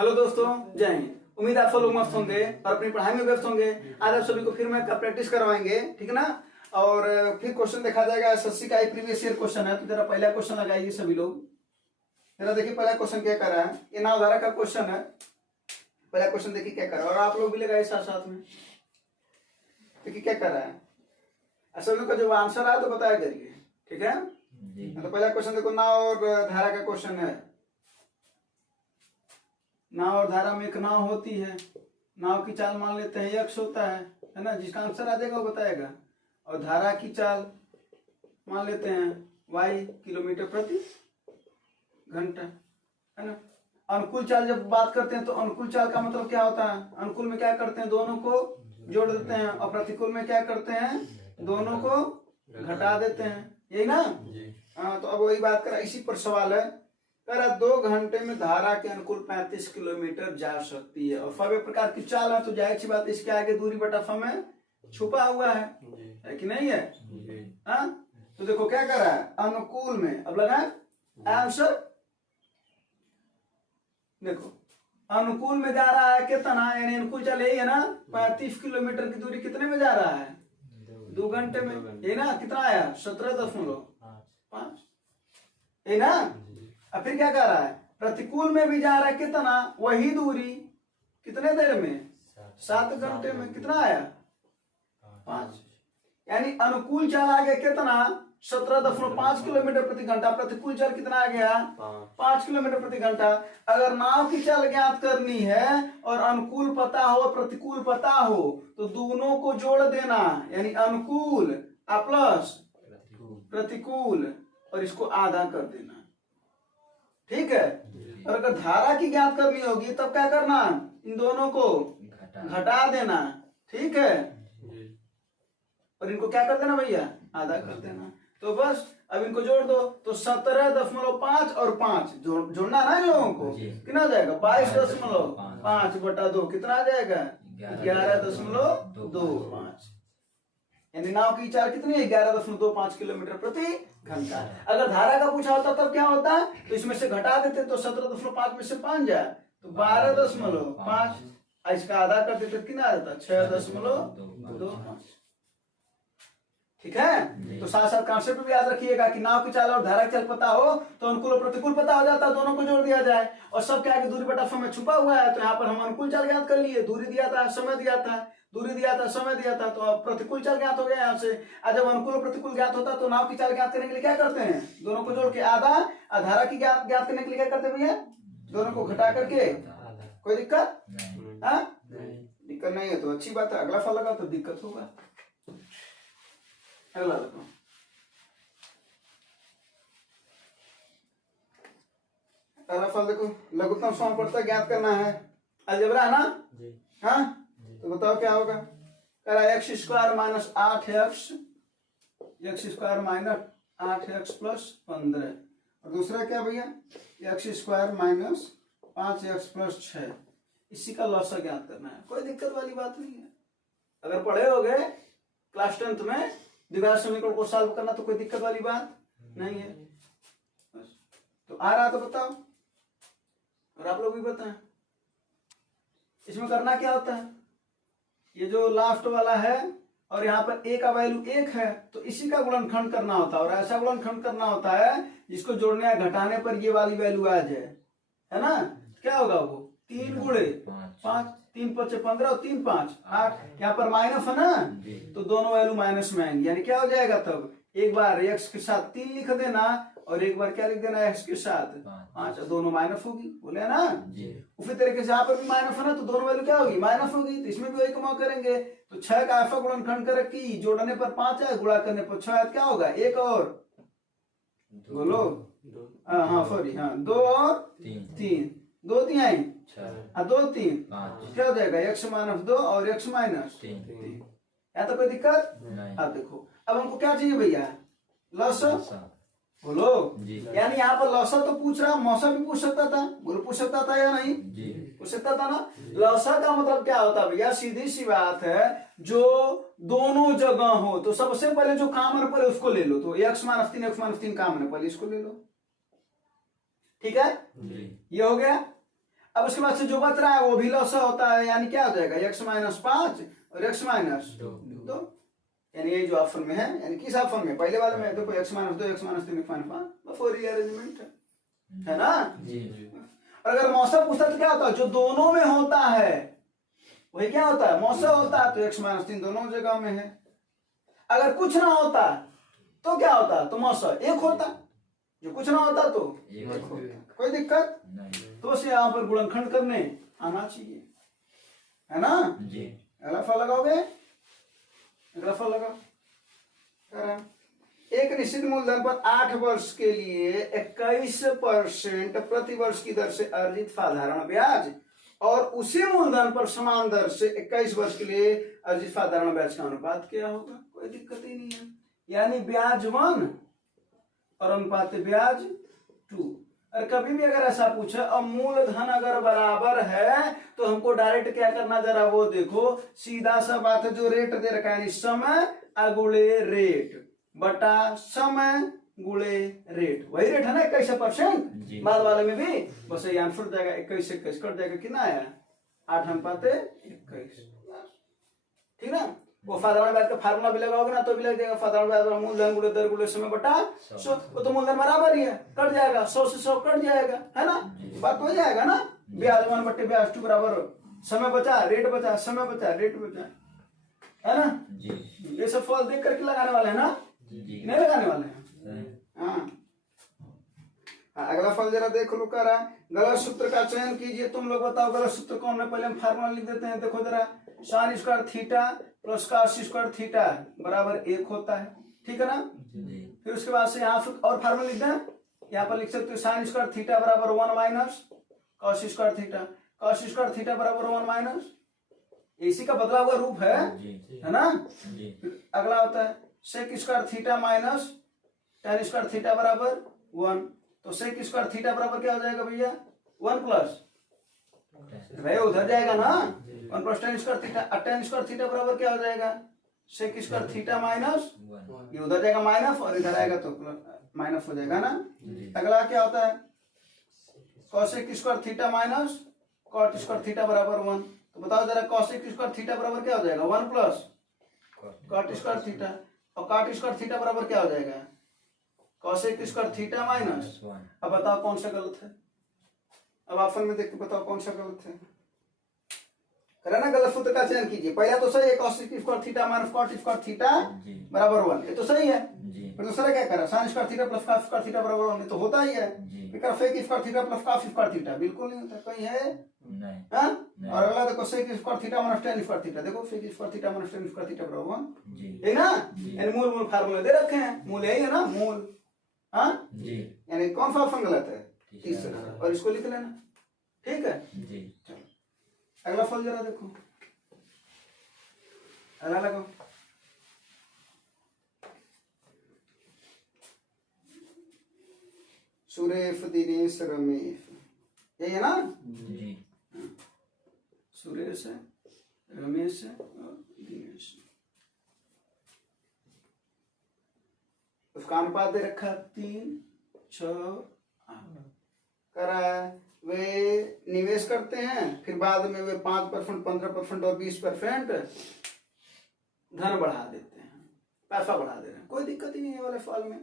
Hello दोस्तों, जय हिंद। उम्मीद आप सब लोग मस्त होंगे और अपनी पढ़ाई में व्यस्त होंगे। आज आप सभी को फिर मैं प्रैक्टिस करवाएंगे, ठीक है ना। और फिर क्वेश्चन देखा जाएगा। एसएससी का एक प्रीवियस ईयर क्वेश्चन है, तो जरा पहला क्वेश्चन लगाइए सभी लोग। जरा देखिए पहला क्वेश्चन क्या कर रहा है। ये नावधारा का क्वेश्चन है। पहला क्वेश्चन देखिए क्या कर रहा है, और आप लोग भी लगाइए साथ साथ में। देखिए क्या कर रहा है। असल का जो आंसर आया तो बताया करिए, ठीक है। तो पहला क्वेश्चन देखो, नाव और धारा का क्वेश्चन है। नाव और धारा में एक नाव होती है। नाव की चाल मान लेते हैं x होता है ना। जिसका आंसर आ जाएगा वो बताएगा। और धारा की चाल मान लेते हैं y किलोमीटर प्रति घंटा, है ना। अनुकूल चाल जब बात करते हैं तो अनुकूल चाल का मतलब क्या होता है। अनुकूल में क्या करते हैं, दोनों को जोड़ देते हैं, और प्रतिकूल में क्या करते हैं, दोनों को घटा देते हैं, यही ना। हाँ, तो अब वही बात करा, इसी पर सवाल है। 2 घंटे में धारा के अनुकूल 35 किलोमीटर जा सकती है। और फवे प्रकार की चाल है तो जाहिर सी बात, इसके आगे दूरी बटा समय छुपा हुआ है कि नहीं है। हाँ, तो देखो क्या कर रहा है, अनुकूल में अब लगा आंसर। देखो अनुकूल में जा रहा है कितना, यानी अनुकूल चाल यही है ना। 35 किलोमीटर की दूरी कितने में जा रहा है, 2 घंटे में, ये ना। कितना आया, 17.5, ये ना। अब फिर क्या कर रहा है, प्रतिकूल में भी जा रहा है कितना, वही दूरी कितने देर में, 7 घंटे में। कितना आया, 5। यानी अनुकूल चाल आ गया कितना, 17.5 किलोमीटर प्रति घंटा। प्रतिकूल चाल कितना आ गया, 5 किलोमीटर प्रति घंटा। अगर नाव की चाल ज्ञात करनी है और अनुकूल पता हो प्रतिकूल पता हो तो दोनों को जोड़ देना, यानी अनुकूल प्लस प्रतिकूल, और इसको आधा कर देना, ठीक है। और अगर धारा की ज्ञात करनी होगी तब क्या करना, इन दोनों को घटा देना, ठीक है। और इनको क्या कर देना भैया, आधा कर देना। तो बस अब इनको जोड़ दो तो 17.5 और 5 जोड़ना ना इन लोगों को। कितना जाएगा, 22.5 बटा 2 कितना आ जाएगा, 11.25। यानी नाव की चाल कितनी है, 11.25 किलोमीटर प्रति घंटा। अगर धारा का पूछा होता तब क्या होता, तो इसमें से घटा देते, तो 17.5 में से 5 जाए तो 12.5, इसका आधा कर देते कितना आ जाता, 6.25, ठीक है। तो साथ साथ कॉन्सेप्ट भी याद रखिएगा कि नाव की चाल और धारा की चाल पता हो तो अनुकूल और प्रतिकूल पता हो जाता है, दोनों को जोड़ दिया जाए। और सब क्या दूरी बटा समय छुपा हुआ है, तो यहाँ पर हम अनुकूल चाल ज्ञात कर लिए, दूरी दिया था, समय दिया था, दूरी दिया था, समय दिया था, तो अब प्रतिकूल चाल ज्ञात हो गया यहाँ से। जब अनुकूल और प्रतिकूल ज्ञात होता है तो नाव की चाल ज्ञात करने के लिए क्या करते हैं, दोनों को जोड़ के आधा, और धारा की ज्ञात करने के लिए क्या करते हैं भैया, दोनों को घटा करके। कोई दिक्कत, दिक्कत नहीं है तो अच्छी बात है। अगला फल लगा तो दिक्कत होगा। अगला देखो, अगला फल देखो, लघुत्तम समापवर्तक ज्ञात करना है। अलजेब्रा है ना। हाँ, तो बताओ क्या होगा। कह रहा है x² minus 8x, x² minus 8x plus 15। और दूसरा क्या भैया, x² माइनस 5x प्लस 6। इसी का लॉसा ज्ञात करना है। कोई दिक्कत वाली बात नहीं है। अगर पढ़े हो गए क्लास 10th में द्विघात समीकरण को सॉल्व करना तो कोई दिक्कत वाली बात नहीं है। तो आ रहा तो बताओ, और आप लोग भी बताएं। इसमें करना क्या होता है, ये जो लास्ट वाला है और यहाँ पर a का वैल्यू 1 है तो इसी का गुणनखंड करना होता है। और ऐसा गुणनखंड करना होता है जिसको जोड़ने या घटाने पर ये वाली वैल्यू आ जाए, है ना। क्या होगा वो, 3 गुणे 5, 3 × 5 = 15 और 3 × 5 = 8। यहाँ पर माइनस है ना, तो दोनों वैल्यू माइनस में आएंगे। यानी क्या हो जाएगा, तब एक बार x के साथ 3 लिख देना और एक बार क्या लिख देना, x के साथ 5, दोनों माइनस होगी, बोले ना। उसी तरीके से यहाँ पर भी माइनस है ना, तो दोनों वैल्यू क्या होगी, माइनस होगी। तो इसमें भी वही कमा करेंगे। तो 6 का ऐसा गुणनखंड कर की जोड़ने पर 5 है, गुणा करने पर 6 है, क्या होगा, 1 और बोलो, हाँ सॉरी, हाँ 2 और 3, 2 3 2 3 क्या हो जाएगा, x - 2 और x - 3। या तो कोई दिक्कत। अब देखो, अब हमको क्या चाहिए भैया, लॉसा, बोलो। यानी यहाँ पर लॉसा तो पूछ रहा, मौसा भी पूछ सकता था, बोलो पूछ सकता था या नहीं, पूछ सकता था ना। लॉसा का मतलब क्या होता है भैया, सीधी सी बात है, जो दोनों जगह हो। तो सबसे पहले जो कॉमन पहले उसको ले लो, तो x - 3 x - 3 कॉमन है, पहले इसको ले लो, ठीक है। ये हो गया। अब उसके बाद से जो बच रहा है वो भी लसा होता है, यानी क्या हो जाएगा x माइनस 5 और x माइनस 2, यानी ये जो ऑप्शन में है, यानी किस ऑप्शन में, पहले वाले में देखो x minus 2 x minus 3 x minus 5, वो रीअरेंजमेंट है ना। और अगर मौसा पूछता तो क्या होता है, जो दोनों में होता है वही क्या होता है, मौसा होता है, तो x माइनस 3 दोनों जगह में है। अगर कुछ ना होता तो क्या होता, तो मौसा एक होता, जो कुछ ना होता तो एक होता, कोई दिक्कत नहीं। तो से यहाँ पर गुणनखंड करने आना चाहिए, है ना जी। अगला फल लगाओगे, अगला फल लगाओ। एक निश्चित मूलधन पर 8 वर्ष के लिए 21% प्रति वर्ष की दर से अर्जित साधारण ब्याज और उसी मूलधन पर समान दर से 21 वर्ष के लिए अर्जित साधारण ब्याज का अनुपात क्या होगा, कोई दिक्कत ही नहीं है। यानी ब्याज 1 और अनुपात ब्याज 2। और कभी भी अगर ऐसा पूछे और मूलधन अगर बराबर है तो हमको डायरेक्ट क्या करना, जरा वो देखो, सीधा सा बात है, जो रेट दे रखा है समय अगुणे रेट बटा समय गुणे रेट, वही रेट है ना 21%। बाद वाले में भी बस ये आंसर जाएगा 21 से 21 कट जाएगा, कितना आया 8 अनुपात 21, ठीक ना। वो साधारण ब्याज का फार्मूला भी लगाओगे ना तो भी लग जाएगा, साधारण ब्याज मूलधन गुणे दर गुणे समय बटा 100, वो तो मूलधन बराबर ही है, कट जाएगा 100 से 100 कट जाएगा, है ना, बात हो जाएगा ना। ब्याज 1 बटे ब्याज 2 बराबर समय बचा रेट बचा, समय बचा रेट बचा, है ना जी। ये सब फल देख करके लगाने वाले हैं ना जी, नहीं लगाने वाले हैं। हाँ, अगला फल जरा देख लो, कर रहा है गलत सूत्र का चयन कीजिए। तुम लोग बताओ गलत सूत्र कौन है, पहले हम फार्मूला लिख देते हैं। देखो जरा, sine square theta plus cos square theta बराबर 1 होता है, ठीक है ना। फिर उसके बाद से यहाँ और फार्मूला लिख दें, यहाँ पर लिख सकते हो साइन स्क्वायर थीटा बराबर 1 minus cos square theta, cos square theta बराबर 1 माइनस, इसी का बदला हुआ रूप है ना। अगला होता है sec square theta minus tan square theta बराबर 1, तो सेक स्क्वायर थीटा बराबर क्या हो जाएगा भैया 1 प्लस, भैया उधर जाएगा ना 1 plus tan square theta, tan square theta बराबर क्या हो जाएगा सेक स्क्वायर थीटा माइनस, ये उधर जाएगा माइनस और इधर आएगा तो माइनस हो जाएगा ना। अगला क्या होता है cosec square theta minus cot square theta बराबर 1, तो बताओ जरा cosec स्क्वायर थीटा बराबर क्या हो जाएगा 1 प्लस cot स्क्वायर थीटा, और cot स्क्वायर थीटा बराबर क्या हो जाएगा cosec स्क्वायर थीटा माइनस। अब बताओ कौन सा गलत है, अब ऑप्शन में देख के बताओ कौन सा गलत है, करा ना। गलत सूत्र का चयन कीजिए, पहला तो सही है cosec square theta minus cot square theta बराबर 1, ये तो सही है। फिर दूसरा क्या करा sin square theta plus cos square theta बराबर 1, ये तो होता ही है। फिर sec square theta plus cos square theta, बिल्कुल नहीं होता, कहीं है नहीं। और अगला देखो sec square theta minus tan square theta, देखो sec square theta minus tan square theta बराबर 1, है ना। यानी मूल मूल फार्मूले दे रखे हैं, मूल यही है ना मूल, हाँ जी। यानी कौन सा ऑप्शन गलत है, तीसरा, और इसको लिख लेना, ठीक है जी। चलो अगला फल जरा देखो, अगला लगाओ। सुरेश दिनेश रमेश, यही है ना जी। सुरेश है, रमेश है और दिनेश, उसका अनुपात दे रखा 3, 6, 8 करा है। वे निवेश करते हैं, फिर बाद में वे 5%, 15% और 20% धन बढ़ा देते हैं, पैसा बढ़ा दे रहे हैं, कोई दिक्कत ही नहीं है वाले फल में,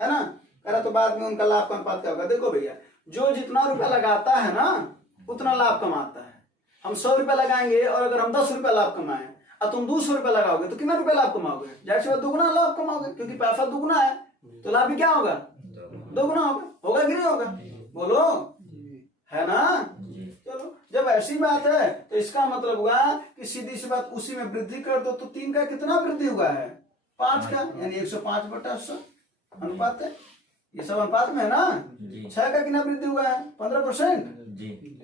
है ना। करा तो बाद में उनका लाभ का अनुपात क्या होगा, देखो भैया जो जितना रुपया लगाता है ना उतना लाभ कमाता है। हम 100 रुपया लगाएंगे और अगर हम 10 रुपया लाभ कमाएं और तुम 200 रुपया लगाओगे तो कितना रुपया लाभ कमाओगे, जाहिर सी बात दुगुना लाभ कमाओगे, क्योंकि पैसा दुगुना है तो लाभ भी क्या होगा दोगुना होगा, होगा कि नहीं होगा, बोलो, है ना। चलो जब ऐसी बात है तो इसका मतलब हुआ कि सीधी सी बात, उसी में वृद्धि कर दो तो 3 का कितना वृद्धि हुआ है 5 का, यानी 105/100 अनुपात है, ये सब अनुपात में है ना। 6 का कितना वृद्धि हुआ है 15%,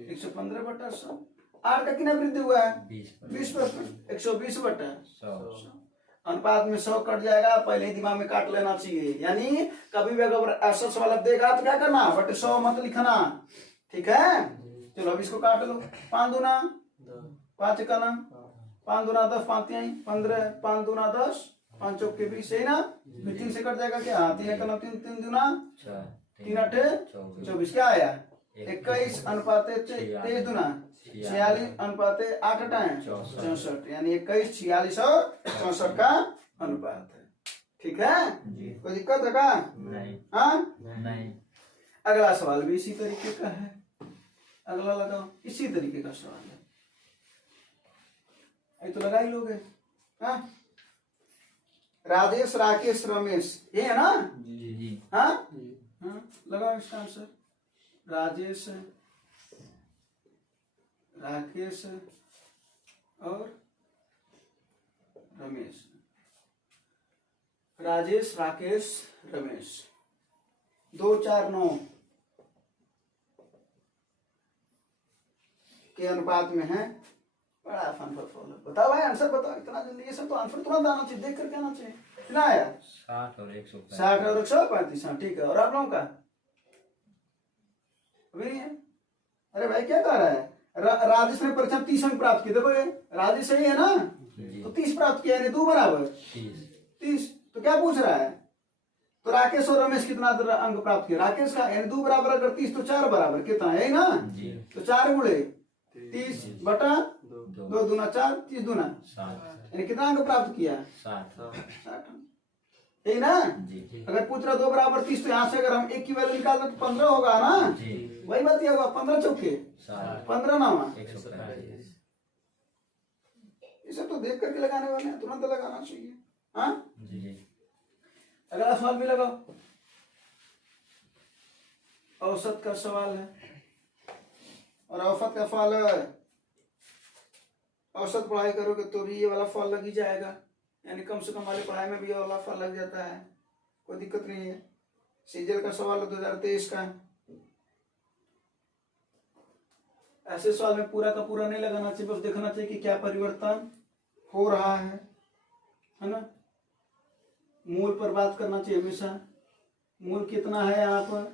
115/100। 8 का कितना वृद्धि हुआ है 20%, 120/100। अनुपात में 100 कट जाएगा, पहले ही दिमाग में काट लेना चाहिए। यानी कभी भी अगर ऐसा सवाल देगा तो क्या करना, बट 100 मत लिखना, ठीक है। चलो अब इसको काट लो, 5 दूना 5 का नाम 5 दूना 10, 5 तिहाई 15, 5 दूना 10, 5 चौक के 20, सही ना। 3 से कट जाएगा क्या, 3 का नाम 3 दूना 3 8 24, क्या आया 21 अनुपाते 23 दूना 46 अनुपाते 8 टाइम 64, यानी 21, 46 और 64 का अनुपात है। ठीक है, कोई दिक्कत है का? नहीं। हाँ नहीं। अगला सवाल भी इसी तरीके का है। अगला लगाओ, इसी तरीके का सवाल है, ये तो लगा ही लोगे। हाँ, राजेश, राकेश, रमेश, ये है ना? जी। हाँ हाँ, लगाओ इसका आंसर। राजेश, राकेश और रमेश। राजेश, राकेश, रमेश 2, 4, 9 के अनुपात में है। बड़ा आसान फॉर्मूला। बताओ भाई, आंसर बताओ। इतना जल्दी ये सब तो आंसर तुरंत आना चाहिए, देख करके आना चाहिए। कितना आया? 60 और 135। 60 और 135। हाँ ठीक है, और आप लोगों का अभी नहीं है? अरे भाई क्या कह रहा है? राजेश ने परीक्षा 30 अंक प्राप्त किए। देखो ये राजेश सही है ना, तो 30 प्राप्त किया, यानी 2 बराबर 30। तो क्या पूछ रहा है? तो राकेश और रमेश कितना अंक प्राप्त किया? राकेश का यानी 2 बराबर अगर 30 तो 4 बराबर कितना है ना? तो 4 गुणे 30 बटा 2 दूना 4, 30 दूना 60, यानी कितना अंक प्राप्त किया? 60। यही ना? अगर पूछ रहा 2 बराबर 30, तो यहाँ से अगर हम 1 की वैल्यू निकाल दें तो 15 होगा ना? वही बात ये होगा, 15 चौके 15 नामा 145। इसे तो देख करके लगाने वाले हैं, तुरंत लगाना चाहिए। हाँ, अगला सवाल भी लगाओ। औसत का सवाल है, और औसत का फल है। औसत पढ़ाई करोगे तो भी ये वाला फल लग ही जाएगा, यानी कम से कम वाली पढ़ाई में भी ये वाला फल लग जाता है, कोई दिक्कत नहीं है। सीजल का सवाल है 2023 का। ऐसे सवाल में पूरा का पूरा नहीं लगाना चाहिए, बस देखना चाहिए कि क्या परिवर्तन हो रहा है ना? मूल पर बात करना चाहिए हमेशा। मूल कितना है यहाँ पर?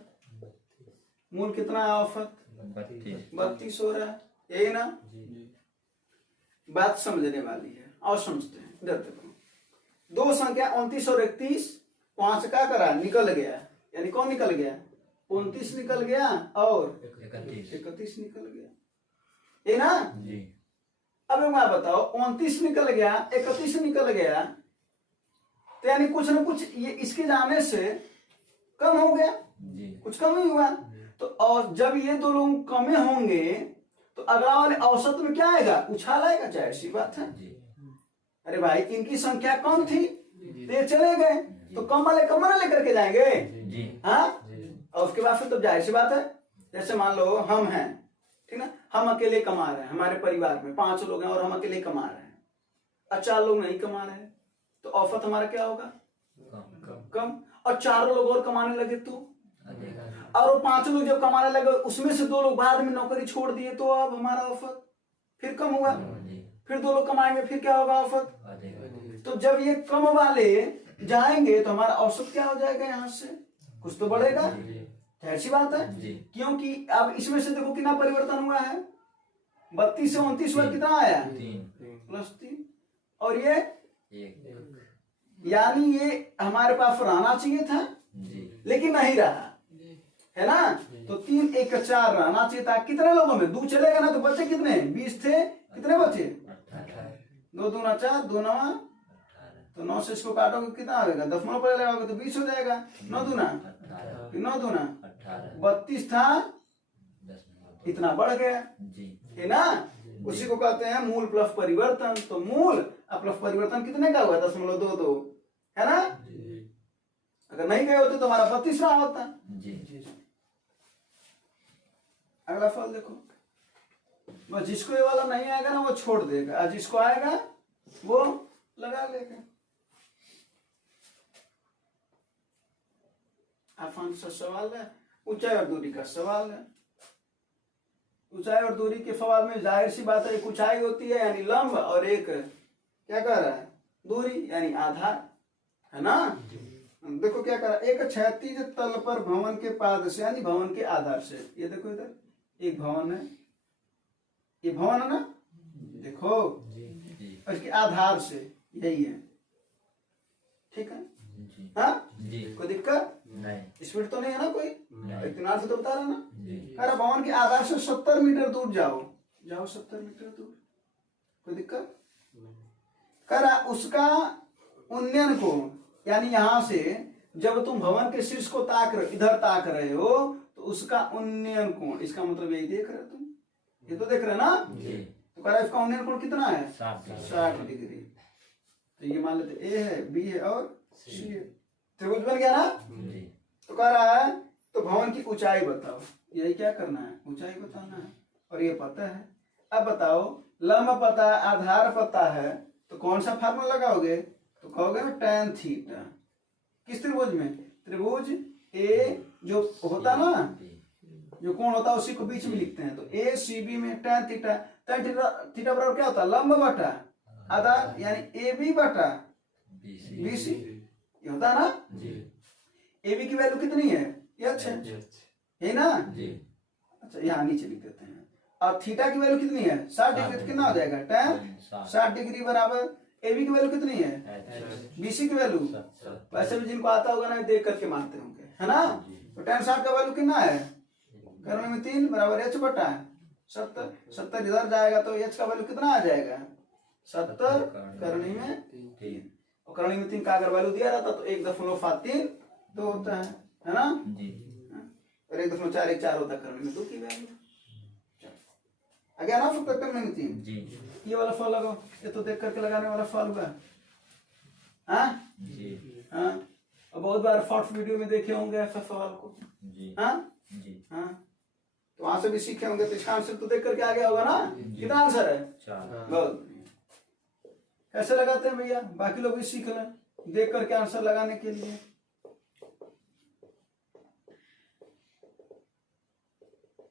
मूल कितना है औसत? 32 हो रहा है, यही ना? बात समझने वाली है, और समझते हैं। इधर देखो, 2 संख्या 29 और 31 वहां से क्या करा? निकल गया, यानी कौन निकल गया? 29 निकल गया और 31 निकल गया, ये ना? अब मैं बताओ, 29 निकल गया, 31 निकल गया, तो यानी कुछ ना कुछ ये इसके जाने से कम हो गया, कुछ कम ही हुआ। तो और जब ये दो लोग कमे होंगे तो अगला वाले औसत में क्या आएगा? उछाल आएगा, जाहिर सी बात है। अरे भाई, इनकी संख्या कम थी तो ये चले गए, तो कम वाले कम वाले लेकर के जाएंगे। हाँ, और उसके बाद फिर तो जाहिर सी बात है, जैसे मान लो हम हैं, ठीक ना, हम अकेले कमा रहे हैं, हमारे परिवार में 5 लोग हैं और हम अकेले कमा रहे हैं, और 4 लोग नहीं कमा रहे हैं, तो औसत हमारा क्या होगा? कम। और 4 लोग और कमाने लगे तो, और वो 5 लोग जब कमाने लगे उसमें से 2 लोग बाद में नौकरी छोड़ दिए, तो अब हमारा औसत फिर कम हुआ। फिर 2 लोग कमाएंगे, फिर क्या होगा? औसत। तो जब ये कम वाले जाएंगे तो हमारा औसत क्या हो जाएगा? यहाँ से कुछ तो बढ़ेगा, ऐसी बात है। क्योंकि अब इसमें से देखो कितना परिवर्तन हुआ है, 32 से 29 हुआ, कितना आया? +3। और ये यानी ये हमारे पास रहना चाहिए था, लेकिन नहीं रहा, है ना? तो 3, 1, 4 रहना चाहिए था। कितने लोगों में? 2 चलेगा ना, तो बचे कितने? 20 थे, कितने बचे? 2 दूना 4, 2 9, तो 9 से इसको काटोगे कितना आएगा? 10 पर लगाओगे तो 20 हो जाएगा। 9 दूना 9 दूना 32 था, इतना बढ़ गया, है ना? उसी को कहते हैं मूल प्लस परिवर्तन। तो मूल प्लस परिवर्तन कितने का हुआ? 0.22, है ना? अगर नहीं गए होते तो हमारा 32 रहा होता। अगला फल देखो, बस जिसको ये वाला नहीं आएगा ना वो छोड़ देगा, और जिसको आएगा वो लगा लेगा। आसान सा सवाल है, ऊंचाई और दूरी का सवाल है। ऊंचाई और दूरी के सवाल में जाहिर सी बात है, एक ऊंचाई होती है यानी लंब, और एक क्या कह रहा है? दूरी यानी आधार, है ना? देखो क्या कर रहा है, एक क्षैतिज तल पर भवन के पाद से यानी भवन के आधार से, ये देखो इधर एक भवन है, ये भवन है ना, देखो, और इसके आधार से यही है, ठीक है? जी हाँ जी कोई दिक्कत नहीं स्पीड तो नहीं है ना कोई नहीं इतना से तो बता रहा ना जी अरे भवन के आधार से 70 मीटर दूर जाओ 70 मीटर दूर कोई दिक्कत करा उसका उन्नयन कोण यानी यहां से जब तुम भवन के शीर्ष को इधर ताक रहे हो तो उसका उन्नयन कोण इसका मतलब यही देख रहे हो तुम ये तो देख रहे हो ना जी तो कह रहा है इसका उन्नयन कोण कितना है 60 डिग्री तो ये मान लेते ए है बी है और सी है त्रिभुज बन गया ना जी तो कह रहा है तो भवन की ऊंचाई बताओ यही क्या करना है ऊंचाई बताना है और ये पता है अब बताओ लंब पता है आधार पता है तो कौन सा फार्मूला लगाओगे तो कहोगे ना tan थीटा किस त्रिभुज में त्रिभुज ए जो होता ना जो कोण होता है उसी को बीच में लिखते हैं तो ए सी बी में tan थीटा थीटा बराबर क्या होता है लंब बटा आधार यानी ए बी बटा बी सी ये होता है ना जी ए बी की वैल्यू कितनी है ये अच्छा है ना जी अच्छा यहाँ नीचे लिख देते हैं और थीटा की वैल्यू कितनी है 60 डिग्री तो कितना हो जाएगा tan 60 डिग्री बराबर ए बी की वैल्यू कितनी है बीसी की वैल्यू वैसे भी जिनको आता होगा ना देख करके मानते होंगे है ना तो tan 60 का वैल्यू कितना है करने में 3 बराबर h बटा 70 इधर जाएगा तो h का वैल्यू कितना आ जाएगा 70 करनी में 3 और करनी में 3 का अगर वैल्यू दिया रहता तो 1.3 तो होता है ना जी और 1.4 होता है करने में 2 की वैल्यू आ गया ना फैक्टर करने में 3 जी ये वाला फॉल लगाओ ये तो देख करके लगाने वाला फॉल हुआ हाँ जी हाँ और बहुत बार शॉर्ट वीडियो में देखे होंगे ऐसा सवाल को जी हाँ जी हाँ तो वहां से भी सीखे होंगे तो इसका आंसर तो देख करके आ गया होगा ना कितना आंसर है 4 बहुत कैसे लगाते हैं भैया बाकी लोग भी सीख लें देख करके आंसर लगाने के लिए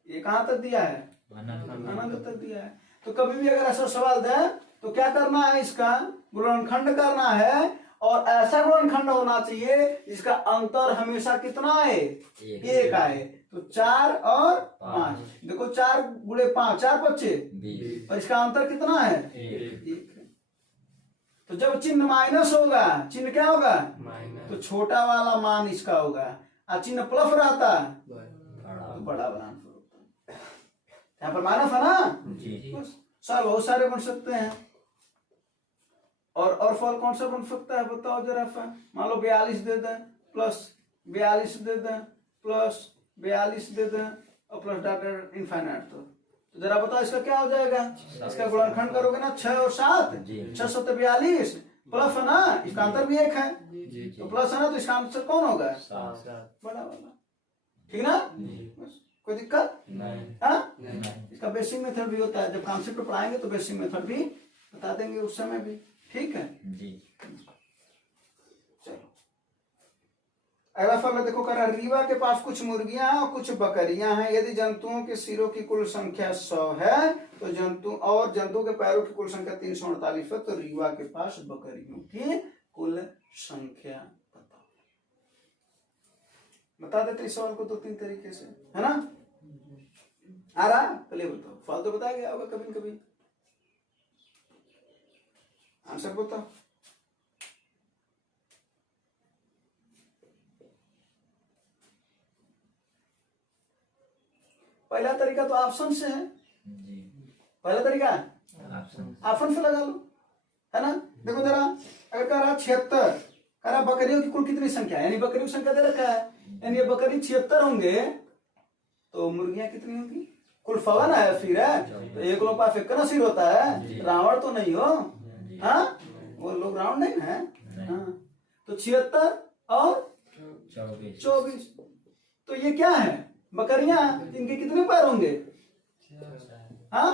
ये कहां तक दिया है अनंत तक दिया है तो कभी भी अगर ऐसा सवाल दे तो क्या करना है इसका गुणनखंड करना है और ऐसा गुणनखंड होना चाहिए जिसका अंतर हमेशा कितना आए एक आए तो 4 और 5 देखो 4 गुणे 5 4 बच्चे और इसका अंतर कितना है एक है तो जब चिन्ह माइनस होगा चिन्ह क्या होगा तो छोटा वाला मान इसका होगा और चिन्ह प्लस रहता तो बड़ा बना यहाँ पर माइनस है ना जी सवाल बहुत सारे बन सकते हैं और फॉल कौन सा बन सकता है बताओ जरा मान लो 42 दे दें प्लस 42 दे दें प्लस 42 दे दें और प्लस डॉट इनफाइनाइट तो जरा बताओ इसका क्या हो जाएगा इसका गुणनखंड करोगे ना 6 और 7 6 7 42 प्लस है ना इसका अंतर भी एक है तो प्लस है ना तो इसका आंसर कौन होगा बड़ा वाला ठीक ना कोई दिक्कत हाँ इसका बेसिक मेथड भी होता है जब कॉन्सेप्ट पढ़ाएंगे तो बेसिक मेथड भी बता देंगे उस समय भी ठीक है जी चलो अगला सवाल देखो कर रीवा के पास कुछ मुर्गियां और कुछ बकरियां हैं यदि जंतुओं के सिरों की कुल संख्या 100 है तो जंतु के पैरों की कुल संख्या 348 है तो रीवा के पास बकरियों की कुल संख्या बता देते इस सवाल को 2-3 तरीके से है ना आ रहा पहले बताओ फॉल तो बताया गया होगा कभी कभी आंसर बताओ पहला तरीका तो ऑप्शन से है जी पहला तरीका ऑप्शन से लगा लो है ना देखो जरा अगर कह रहा 76 कह रहा बकरियों की कुल कितनी संख्या यानी बकरियों की संख्या दे रखा है यानी ये बकरी 76 होंगे तो मुर्गियां कितनी होंगी कुल फवन है फिर है तो एक लोग पास एक सिर होता है रावण तो नहीं हो हाँ वो लोग रावण नहीं है हाँ तो 76 और 24 तो ये क्या है बकरियां इनके कितने पैर होंगे हाँ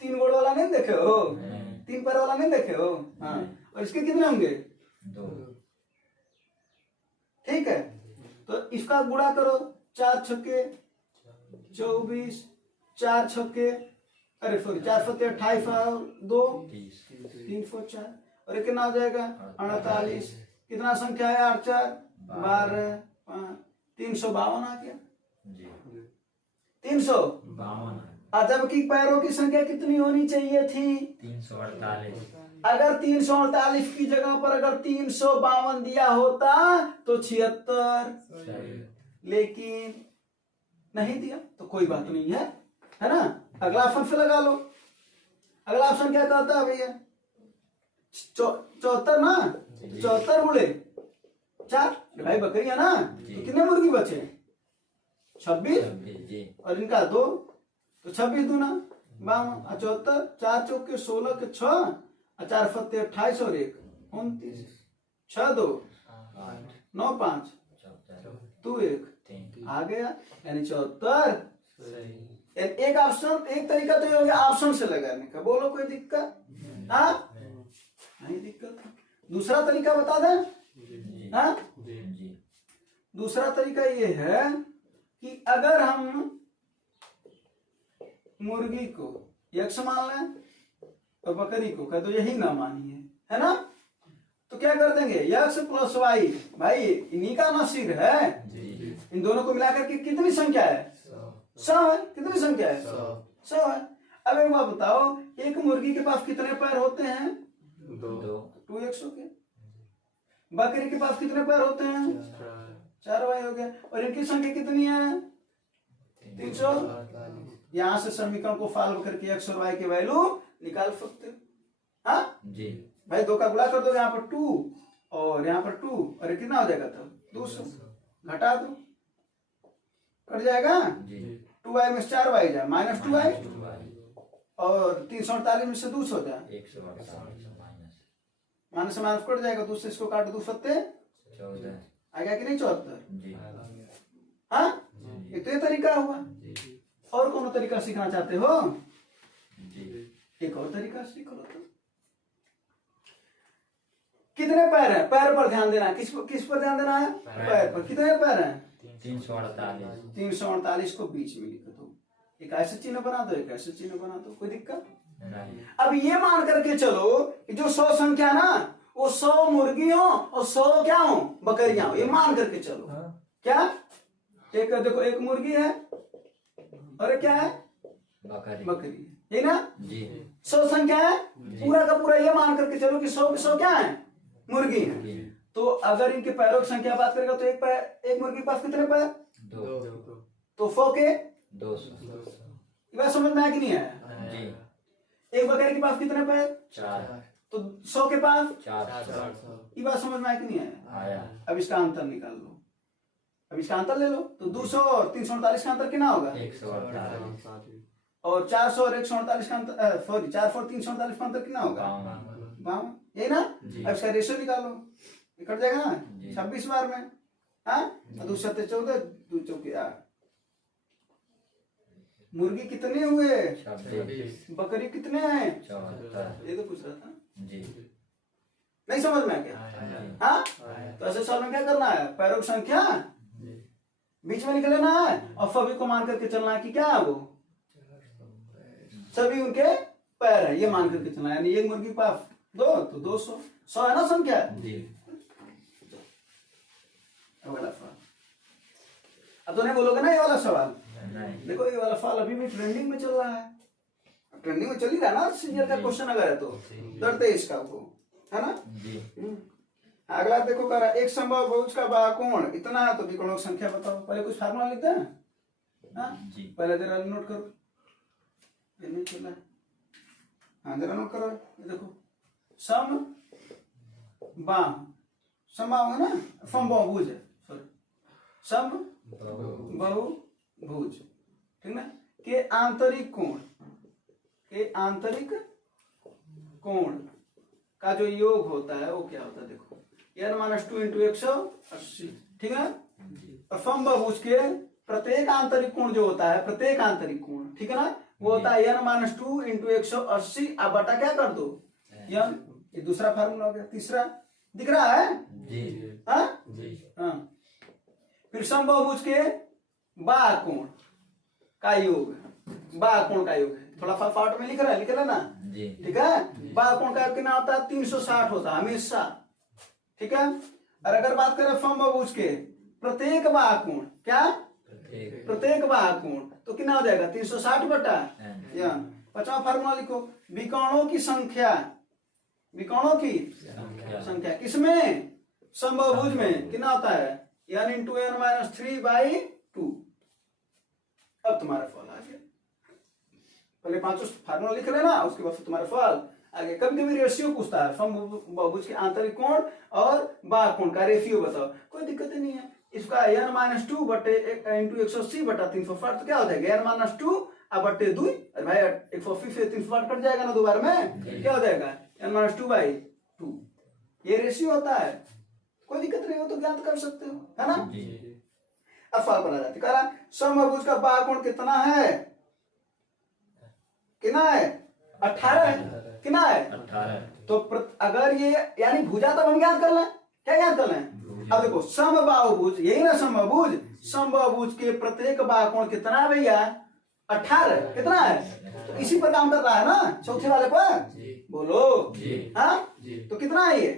3 गोड़ वाला नहीं देखे हो 3 पैर वाला नहीं देखे हो हाँ और इसके कितने होंगे 2 ठीक है तो इसका गुणा करो 4 छक्के 24 4 छक्के अरे सॉरी 4 सत्ते 28 और 2 3 4 4 और कितना हो जाएगा 48 कितना संख्या है 8 4 12 352 आ गया 352 जबकि पैरों की संख्या कितनी होनी चाहिए थी 348 अगर 348 की जगह पर अगर 352 दिया होता तो 76, लेकिन नहीं दिया तो कोई बात नहीं है ना। अगला ऑप्शन से लगा लो। अगला ऑप्शन क्या कहता है भैया? 74 ना, 74 गुणे 4 भाई बकरी है ना, तो कितने मुर्गी बचे? 26 जी और इनका 2, तो 26 दूना 52, 74, 4 चौके 16 के 6, 4 फत्ते 28 और 1 29, 6 2 9 5 2 1 आ गया, यानी 74। एक ऑप्शन, एक तरीका तो ये हो गया ऑप्शन से लगाने का। बोलो कोई दिक्कत? हाँ नहीं दिक्कत। दूसरा तरीका बता दें? हाँ दूसरा तरीका ये है कि अगर हम मुर्गी को x मान लें और बकरी को कह दो यही ना मानिए, है ना, तो क्या कर देंगे? x प्लस वाई, भाई इन्हीं का ना सिर है, इन दोनों को मिलाकर के कितनी संख्या है? 100 है। कितनी संख्या है? 100 है। अब एक बात बताओ, एक मुर्गी के पास कितने पैर होते हैं? 2x हो गया। बकरी के पास कितने पैर होते हैं? 4 वाई हो गया। और इनकी संख्या कितनी है? 300। यहाँ से समीकरण को सॉल्व करके x और y की वैल्यू निकाल सकते हो। हाँ जी भाई, 2 का गुणा कर दो, यहाँ पर 2 और यहाँ पर 2, और ये कितना हो जाएगा? तब 200 घटा दो, कट जाएगा। 2y में 4y जाए माइनस 2y, और 348 में से 200 जाए माइनस से माइनस कट जाएगा, 2 से इसको काट 2 सत्ते 14 आ गया कि नहीं? 74। जी हाँ एक तो ये तरीका हुआ। और कौन तरीका सीखना चाहते हो? जी एक और तरीका सीख लो। तो कितने पैर हैं? पैर पर ध्यान देना है। किस पर ध्यान देना है? पैर पर। कितने पैर हैं? 348 348 को बीच में लिख दो, एक ऐसे चिन्ह बना दो, एक ऐसे चिन्ह बना दो, कोई दिक्कत? नहीं। अब ये मान करके चलो कि जो 100 संख्या ना, वो 100 मुर्गियों और 100 क्या हो? बकरियां हो। ये मान करके चलो। क्या? एक देखो, एक मुर्गी है और एक क्या है? बकरी, ये ना जी 100 संख्या है। पूरा का पूरा ये मान करके चलो कि 100 की 100 क्या है? मुर्गी है। तो अगर इनके पैरों की संख्या बात करेगा तो एक मुर्गी के पास कितने पैर? 2 तो 100 के 200 ये बात समझ में आया कि नहीं आया? जी। एक बकरी के पास कितने पैर? 4 तो 100 के पास 4 ये बात समझ में आया कि नहीं आया? आया। अब इसका अंतर निकाल लो। अब इसका अंतर ले लो, तो 200 और 348 का अंतर कितना होगा? 148 और 400 और 148 का अंतर, सॉरी 400 और 348 का अंतर कितना होगा? 52। यही ना? अब इसका रेशियो निकालो, कट जाएगा ना 26 बार में। हाँ 2 सत्ते 14, 2 चौके 8। मुर्गी कितने हुए? 26 बकरी कितने हैं? 74 ये तो पूछ रहा था। जी नहीं समझ में आ गया? हाँ तो ऐसे सवाल में क्या करना है? पैरों की संख्या बीच में निकल लेना है और सभी को मान करके चलना है कि क्या है? वो सभी उनके पैर है, ये मान करके चलना है। यानी एक मुर्गी के पास 2 तो 200, 100 है ना संख्या? जी। वाला सवाल अब तो नहीं बोलोगे ना ये वाला सवाल? नहीं। देखो ये वाला सवाल अभी भी ट्रेंडिंग में चल रहा है। ट्रेंडिंग में चल ही रहा ना, सीनियर का क्वेश्चन अगर है तो डरते इसका वो, है ना? जी। अगला देखो कह रहा एक संभव बहुभुज का बाकोण इतना है तो विकर्णों की संख्या बताओ। पहले कुछ फार्मूला लिखते हैं। हाँ जी। पहले जरा नोट करो, ये नहीं चला है। हाँ जरा नोट करो, ये देखो सम बाम, समबाहु है ना, सम बहुभुज है, सॉरी सम बहुभुज, ठीक ना, के आंतरिक कोण का जो योग होता है वो क्या होता है? देखो n-2 इंटू 180, ठीक है। और समबाहुभुज के प्रत्येक आंतरिक कोण जो होता है, प्रत्येक आंतरिक कोण, ठीक है ना, वो होता है n-2 इंटू 180 अब बटा क्या कर दो n। ये दूसरा फार्मूला हो गया। तीसरा दिख रहा है? जी। हाँ जी। हाँ। फिर समबाहुभुज के बाह कोण का योग, बाह कोण का योग है, थोड़ा फाट में लिख रहा है, लिख लेना, ठीक है। बाह कोण का योग कितना होता है? 360 होता है हमेशा, ठीक है। और अगर बात करें समबाहुभुज के प्रत्येक बाह कोण, क्या? प्रत्येक बाह कोण, तो कितना हो जाएगा? 360 बटा n। 5वां फार्मूला लिखो, विकर्णों की संख्या विकर्णों की संख्या किसमें? समबाहुभुज में कितना होता है? n into n minus 3/2। अब तुम्हारा फल आ गया। पहले पांचों फार्मूला लिख लेना, उसके बाद फिर तुम्हारा फल आगे। कभी कभी रेशियो पूछता है, समबाहुभुज के आंतरिक कोण और बाह्य कोण का रेशियो बताओ, कोई दिक्कत ही नहीं है। इसका n माइनस 2 बटे इंटू 180 बटा 360 तो क्या हो जाएगा? n माइनस 2 बटे 2। अरे भाई 180 से 360 कट जाएगा ना दो बार में, क्या हो जाएगा? n minus 2/2। ये रेशियो होता है, कोई दिक्कत नहीं हो तो ज्ञात कर सकते हो, है ना। अब फल पर आ जाती है। समबाहुभुज का बाह्य कोण कितना है? कितना है? 18 है। कितना है? 18। तो अगर ये यानी भुजा तो हम ज्ञात कर लें, क्या ज्ञात कर लें? अब देखो समबाहुभुज, यही ना समबाहुभुज, समबाहुभुज के प्रत्येक बाह्य कोण कितना है भैया? 18। कितना है? तो इसी पर काम कर रहा है ना, चौथे वाले पर। बोलो हाँ, तो कितना है ये?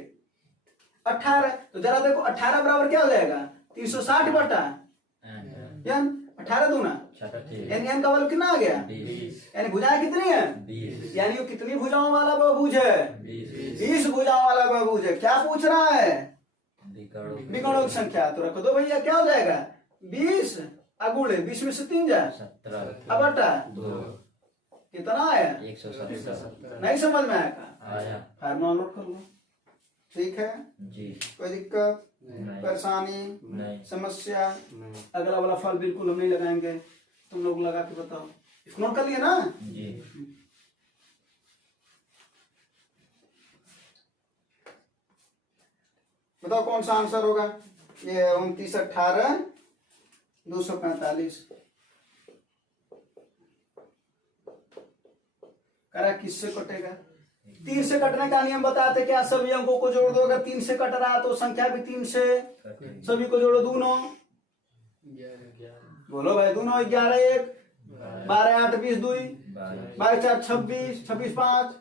18। तो जरा देखो 18 बराबर क्या हो जाएगा? 360 बटा n, 18 दूना n का वैल्यू कितना आ गया? यानी भुजाएं कितनी है? यानी वो कितनी भुजाओं वाला बहुभुज है? 20 भुजाओं वाला बहुभुज है। क्या पूछ रहा है? विकर्णों की संख्या। तो रख दो भैया, क्या हो जाएगा? 20 अगुणे 20 में से 3 जाए 17 अब बटा कितना आया? 117 नहीं समझ में आया? आया। फार्मूला नोट कर लो, ठीक है। जी कोई दिक्कत नहीं। परेशानी नहीं। समस्या? अगला वाला फल बिल्कुल हम नहीं लगाएंगे, तुम लोग लगा के बताओ। इसको नोट कर लिए ना? जी बताओ कौन सा आंसर होगा? ये 29 18 245 करा। किससे कटेगा? 3 से कटने का नियम बताते क्या? सभी अंकों को जोड़ दो। अगर 3 से कट रहा तो संख्या भी 3 से, सभी को जोड़ो। दूनो बोलो भाई, दूनो 11 1 12 8 20 2 12 4 26 26 5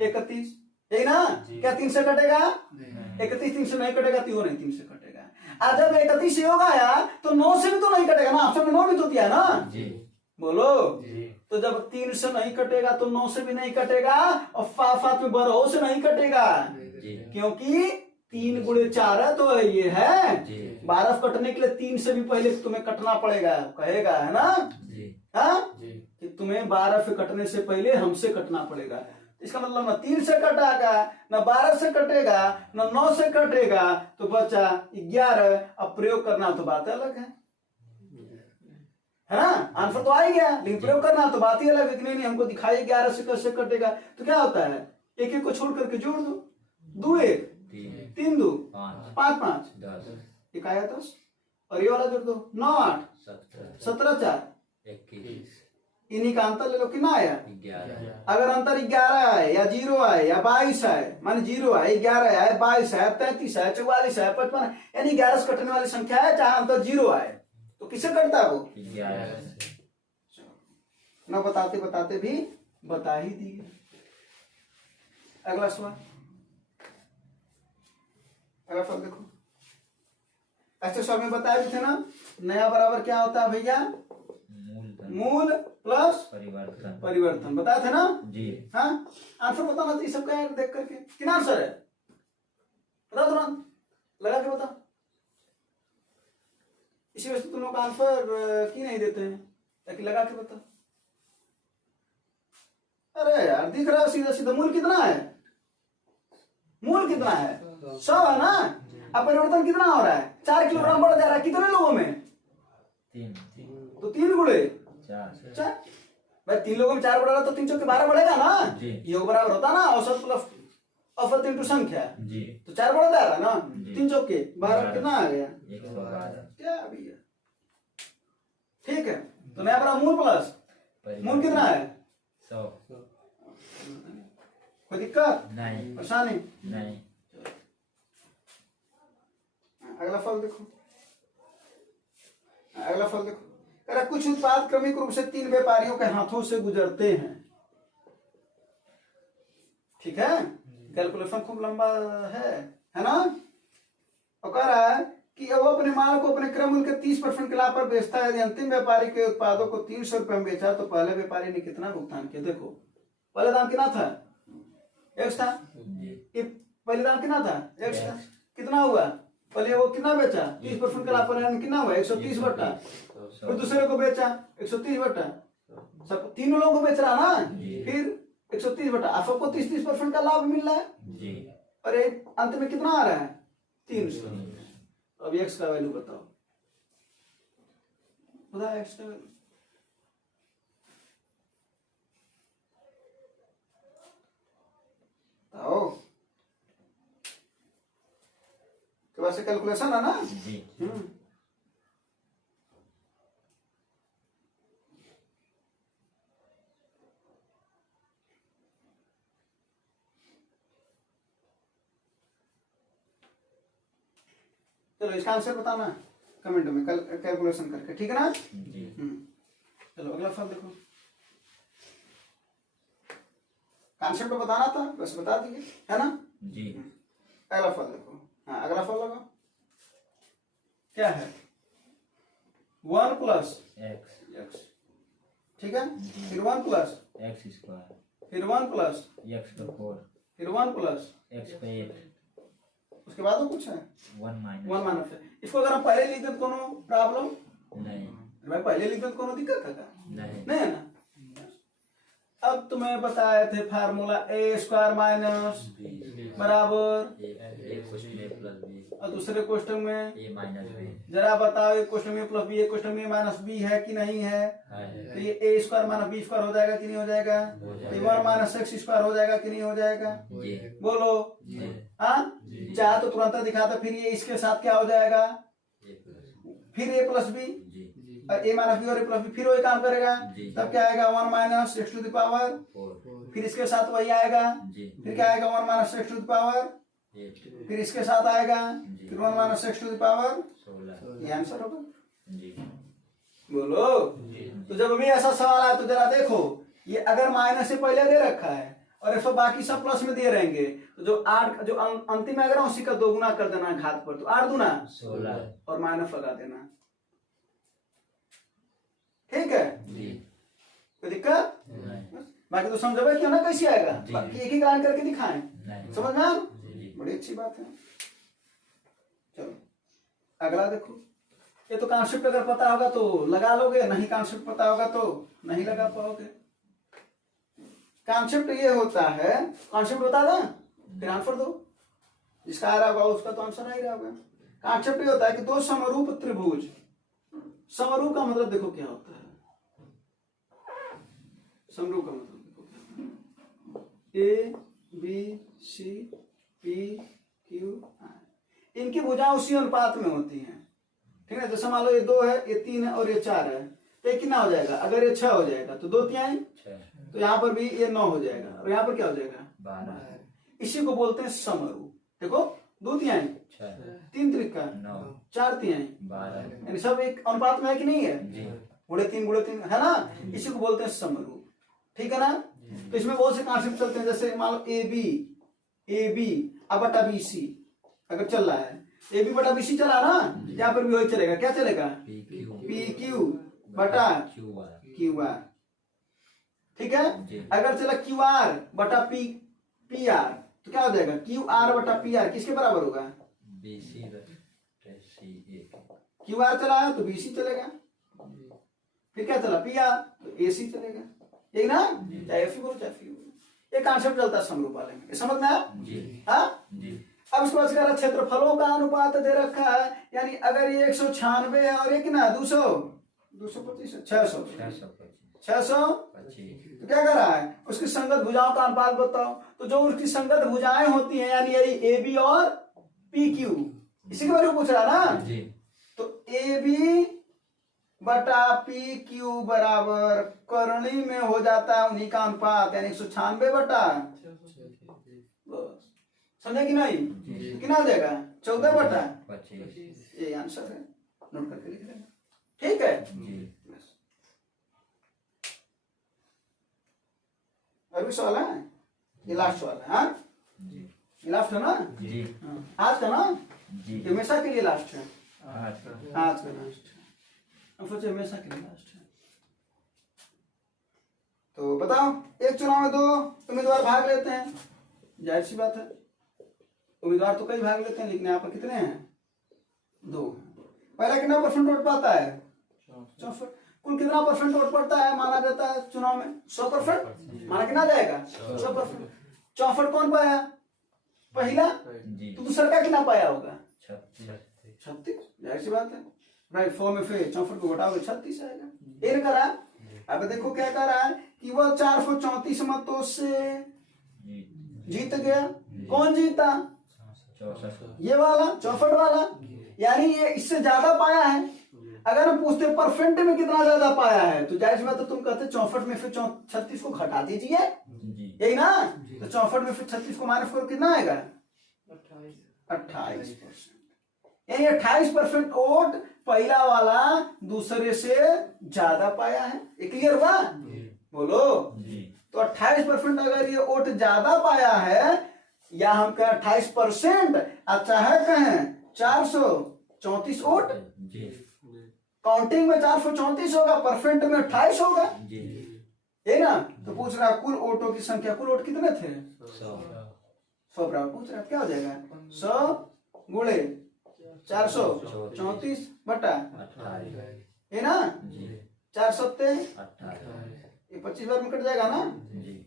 31। यही ना? क्या 3 से कटेगा? 31 3 से नहीं कटेगा, तो नहीं 3 से कटेगा। आज जब 31 से होगा यार तो 9 से भी तो नहीं कटेगा ना, ऑप्शन में 9 भी तो दिया ना। बोलो तो जब 3 से नहीं कटेगा तो 9 से भी नहीं कटेगा, और साथ में 12 से नहीं कटेगा, क्योंकि 3 गुणे 4 है तो ये है 12 कटने के लिए 3 से भी पहले तुम्हें कटना पड़ेगा, कहेगा है ना। हाँ कि तुम्हें 12 से कटने से पहले हमसे कटना पड़ेगा। इसका मतलब न 3 से कटेगा, न 12 से कटेगा, न 9 से कटेगा, तो बचा 11। अब प्रयोग करना तो बात अलग है ना। आंसर तो आ ही गया, लेकिन प्रयोग करना तो बात ही अलग है। नहीं हमको दिखाई 11 से कैसे कटेगा, तो क्या होता है? एक एक को छोड़ करके जोड़ दो। 2 1 3 2 5 5 एक आया 10, और ये वाला जोड़ दो 9 8 17 4 21। इन्हीं का अंतर ले लो, कितना आया? 11। अगर अंतर 11 है या 0 है या 22 है, माने 0 है 11 है 22 है 33 है 44 है 55, यानी 11 से कटने वाली संख्या है, चाहे अंतर 0 आए तो किससे कटता है वो? 11। न बताते बताते भी बता ही दिए। अगला सवाल, अगला सवाल देखो। ऐसे सवाल में बताया भी थे ना, नया बराबर क्या होता है भैया? मूल प्लस परिवर्तन बताया थे ना जी। हाँ आंसर बताना चाहिए सबका यार, देख करके कितना आंसर है बता तुरंत लगा के बता। इसी वजह से तुम लोग आंसर क्यों नहीं देते हैं, ताकि लगा के बता। अरे यार दिख रहा है सीधा सीधा। मूल कितना है? मूल कितना है? 100 है ना। अब परिवर्तन कितना हो रहा है? 4 किलोग्राम बढ़ जा रहा है। कितने लोगों में? 3। तो 3 गुणे 4। भाई 3 लोगों में 4 बढ़ रहा तो 3 चौके 12 बढ़ेगा ना। जी। योग बराबर होता ना औसत प्लस औसत इंटू संख्या जी। तो 4 बढ़ जा रहा ना। जी। 3 चौके 12 कितना आ गया? 112। क्या भैया ठीक है। तो नया बड़ा मूल प्लस मूल कितना है? 100। कोई दिक्कत नहीं। परेशानी नहीं। अगला फल देखो। अगला फल देखो, कह रहा कुछ उत्पाद क्रमिक रूप से 3 व्यापारियों के हाथों से गुजरते हैं। ठीक है, कैलकुलेशन खूब लंबा है ना। और कह रहा है कि वो अपने माल को अपने क्रय मूल्य के 30% के लाभ पर बेचता है। यदि अंतिम व्यापारी के उत्पादों को 300 रुपए में बेचा तो पहले व्यापारी ने कितना भुगतान किया? देखो पहले दाम कितना था? एक्स था, जी ये पहले दाम कितना था, एक्स था, कितना हुआ, पहले वो कितना बेचा 30% का लाभ पर कितना हुआ 130 बट्टा, फिर दूसरे को बेचा 130 बट्टा, सब तीनों लोगों को बेच रहा ना, फिर 130 बट्टा, आप सबको 30% का लाभ मिल रहा है जी। और एक अंत में कितना आ रहा है 300। अब एक्स का वैल्यू बताओ, बता एक्स का वैल्यू बताओ, तो वैसे कैलकुलेशन है ना। जी चलो इसका आंसर बताना कमेंट में कल कैलकुलेशन करके, ठीक है ना। जी चलो अगला सवाल देखो, कॉन्सेप्ट तो बताना था बस बता दिए है ना। जी अगला फल देखो, हाँ अगला फल लगाओ, क्या है 1 प्लस एक्स एक्स, ठीक है, फिर 1 प्लस एक्स स्क्वायर, फिर 1 प्लस एक्स का 4, फिर 1 प्लस एक्स का 8, उसके बाद वो कुछ है 1 माइनस 1 माइनस है। इसको अगर हम पहले लिख दें तो कोनो प्रॉब्लम, नहीं भाई पहले लिख दें तो कोनो दिक्कत है क्या, नहीं नहीं है ना। अब तुम्हें बताए थे फार्मूला ए स्क्वायर माइनस बराबर एक क्वेश्चन ए प्लस बी और दूसरे क्वेश्चन में ए माइनस बी जरा बताओ एक क्वेश्चन में प्लस बी एक क्वेश्चन में माइनस बी है कि नहीं है, तो ये ए स्क्वायर माइनस बी स्क्वायर हो जाएगा कि नहीं हो जाएगा, ये 1 माइनस एक्स स्क्वायर हो जाएगा कि नहीं हो जाएगा, जी बोलो जी हाँ। चाहे तो तुरंत दिखाता, फिर ये इसके साथ क्या हो जाएगा, ए प्लस फिर ए प्लस बी जी और ए माइनस बी और ए प्लस बी, फिर वही काम करेगा, जी। तब क्या आएगा 1 minus x to the power, 4 फिर इसके साथ वही आएगा, जी फिर क्या आएगा 1 minus x to the power, 8 फिर इसके साथ आएगा, फिर 1 minus x to the power, 16 ये आंसर होगा, जी बोलो। तो जब भी ऐसा सवाल आए तो जरा देखो, ये अगर माइनस से पहले दे रखा है और इसको बाकी सब प्लस में दे रहेंगे, तो जो 8 जो अंतिम में अगर उसी का दोगुना कर देना घात पर, तो 8 दूना 16 और माइनस लगा देना, ठीक है, जी कोई दिक्कत, नहीं बाकी तो समझो क्यों ना कैसे आएगा, जी। बाकी एक ही लाइन करके दिखाएं, नहीं समझ में आया? जी बड़ी अच्छी बात है। चलो अगला देखो, ये तो कॉन्सेप्ट अगर पता होगा तो लगा लोगे, नहीं कॉन्सेप्ट पता होगा तो नहीं लगा पाओगे। कॉन्सेप्ट ये होता है, कॉन्सेप्ट बता दें फिर आंसर दो, जिसका आ रहा होगा उसका तो आंसर आ ही रहा होगा। कॉन्सेप्ट ये होता है कि दो समरूप त्रिभुज, समरूप का मतलब देखो क्या होता है, समरूप का मतलब देखो क्या होता है, A B C P Q R, इनकी भुजाएं उसी अनुपात में होती हैं, ठीक है। जैसे मान लो ये 2 है, ये 3 है और ये 4 है, तो ये कितना हो जाएगा, अगर ये 6 हो जाएगा तो 2 तिहाई, 6 तो यहाँ पर भी ये 9 हो जाएगा और यहाँ पर क्या हो जाएगा 12 इसी को बोलते हैं समरूप। देखो 2 तिहाई 6 3 त्रिका 9 4 तिहाई, 12 यानी सब एक अनुपात में है कि नहीं है, जी गुणे 3 है ना, इसी को बोलते हैं समरूप, ठीक है ना। तो इसमें बहुत से कॉन्सेप्ट चलते हैं, जैसे मान लो ए बी अब बटा बी सी अगर चल रहा है, ए बी बटा बी सी चला ना, यहाँ पर भी वही चलेगा, क्या चलेगा पी क्यू बटा क्यू आर, ठीक है। अगर चला क्यू आर बटा पी आर तो क्या हो जाएगा, क्यू आर बटा पी आर किसके बराबर होगा, क्यू आर चला है तो बी सी चलेगा, फिर क्या चला पी आर तो ए सी चलेगा, यही ना, चाहे एफ बोलो चाहे फी बोलो, ये कॉन्सेप्ट चलता है समरूप वाले में, समझ में आया। हाँ अब इसके बाद क्षेत्रफलों का अनुपात दे रखा है, यानी अगर ये 196 है और ये कितना 225 600 तो क्या कर रहा है, उसकी संगत भुजाओं का अनुपात बताओ, तो जो उसकी संगत भुजाएं होती हैं यानी यही ए बी और पी क्यू, इसी के बारे में पूछ रहा ना, तो ए बी बटा पी क्यू बराबर करणी में हो जाता है उन्हीं का अनुपात, यानी 196 बटा, समझे कि नहीं, कितना हो जाएगा 14 बटा 25, ये आंसर है, नोट करके लिख लेना, ठीक है। अभी सवाल है, ये लास्ट सवाल है, हाँ ये लास्ट है ना, आज का ना, ये हमेशा के लिए लास्ट है, आज का लास्ट है, अब सोचे हमेशा के लिए लास्ट है। तो बताओ, एक चुनाव में 2 उम्मीदवार भाग लेते हैं, जाहिर सी बात है, उम्मीदवार तो कई भाग लेते हैं, लेकिन यहाँ पर कितने हैं? 2। पहला कितना परसेंट वोट पाता है? 64। कुल कितना परसेंट वोट पड़ता है माना जाता है चुनाव में? 100%। माना कितना जाएगा? 100%। 64 कौन पाया? पहला। तो दूसरा का कितना पाया होगा? 36। जाहिर सी बात है, राइट। 4 में फिर 64 को घटाओगे 36 आएगा। ये करा। अब देखो क्या कर रहा है कि वह 434 मतों से जीत गया। कौन जीता? ये वाला 64 वाला, यानी ये इससे ज्यादा पाया है। अगर हम पूछते परसेंट में कितना ज्यादा पाया है, तो जाहिर सी बात है तुम कहते 64 में फिर 36 को घटा दीजिए, यही ना? तो 64 में फिर 36 को माइनस करो, कितना आएगा? 28%। यानी 28% वोट पहला वाला दूसरे से ज्यादा पाया है। ये क्लियर हुआ? बोलो। तो 28% अगर ये वोट ज्यादा पाया है, या हम कहें 28%, अच्छा है कहें 434 वोट, काउंटिंग में 434 होगा, परसेंट में 28 होगा, है ना? तो पूछ रहा कुल वोटों की संख्या, कुल वोट कितने थे? 100 बराबर पूछ रहा, क्या हो जाएगा? 100 गुणे 434 बटा, है ना? 4 सत्ते, ये 25 बार में कट जाएगा ना?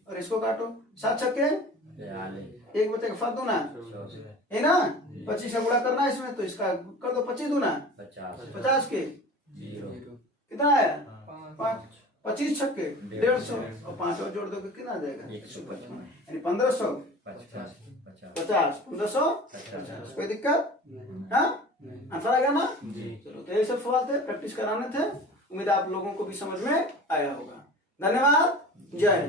और इसको काटो, 7 छक्के, एक बचेगा 7 दूना, है ना? 25 से गुणा करना है इसमें, तो इसका कर दो 25 दूना 50 के कितना आया? 5। 25 छक्के 150, और 5 और जोड़ दोगे कितना आ जाएगा? 155, यानी 1550। 1550। कोई दिक्कत? हाँ, आंसर आएगा ना? चलो, तो यही सब सवाल थे, प्रैक्टिस कराने थे। उम्मीद आप लोगों को भी समझ में आया होगा। धन्यवाद। जय हिंद।